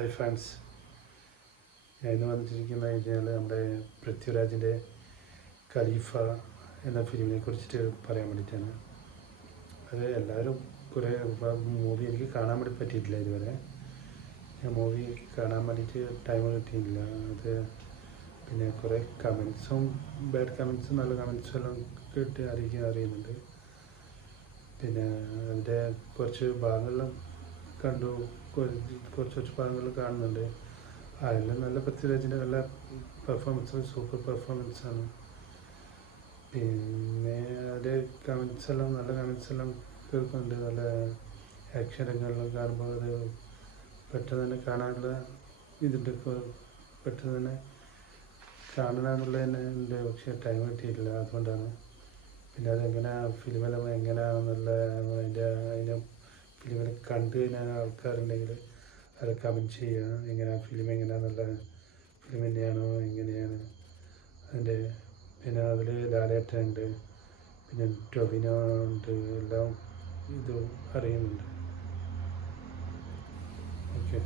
Hi friends, ഞാൻ ഇന്ന് വന്നിട്ടിരിക്കുന്ന കഴിഞ്ഞാൽ നമ്മുടെ പൃഥ്വിരാജിൻ്റെ ഖലീഫ എന്ന ഫിലിമിനെ കുറിച്ചിട്ട് പറയാൻ വേണ്ടിയിട്ടാണ്. അത് എല്ലാവരും കുറേ മൂവി എനിക്ക് കാണാൻ വേണ്ടി പറ്റിയിട്ടില്ല ഇതുവരെ. ഞാൻ മൂവി കാണാൻ വേണ്ടിയിട്ട് ടൈം കിട്ടിയിട്ടില്ല. അത് പിന്നെ കുറേ കമൻസും ബാഡ് കമൻസും നല്ല കമൻസും എല്ലാം കിട്ടി അറിയുന്നുണ്ട്. പിന്നെ അതിൻ്റെ കുറച്ച് ഭാഗങ്ങളെല്ലാം കണ്ടു, കുറച്ച് ഭാഗങ്ങൾ കാണുന്നുണ്ട്. അതിലും നല്ല പൃഥ്വിരാജിൻ്റെ നല്ല പെർഫോമൻസ്, സൂപ്പർ പെർഫോമൻസാണ്. പിന്നെ അതിൻ്റെ കമൻസെല്ലാം നല്ല കമൻസെല്ലാം കേൾക്കുന്നുണ്ട്. നല്ല ആക്ഷൻ രംഗങ്ങളെല്ലാം കാണുമ്പോൾ അത് പെട്ടെന്ന് തന്നെ കാണാനുള്ള ഇതുണ്ട്, പെട്ടെന്ന് തന്നെ കാണണമെന്നുള്ള തന്നെ ഉണ്ട്. പക്ഷേ ടൈം കിട്ടിയിട്ടില്ല, അതുകൊണ്ടാണ്. പിന്നെ അതെങ്ങനെ ഫിലിമെല്ലാം എങ്ങനെയാണെന്നുള്ള അതിനെ ഫിലിമിനെ കണ്ടു കഴിഞ്ഞാൽ ആൾക്കാരുണ്ടെങ്കിൽ അത് കമൻറ്റ് ചെയ്യുക. എങ്ങനെ ഫിലിം എങ്ങനെയാണെന്നുള്ള ഫിലിം തന്നെയാണോ എങ്ങനെയാണ് അതിൻ്റെ. പിന്നെ അതിൽ ലാലേട്ടനുണ്ട്, പിന്നെ ടൊവിനോ ഉണ്ട്, എല്ലാം ഇത് അറിയുന്നുണ്ട്. ഓക്കെ.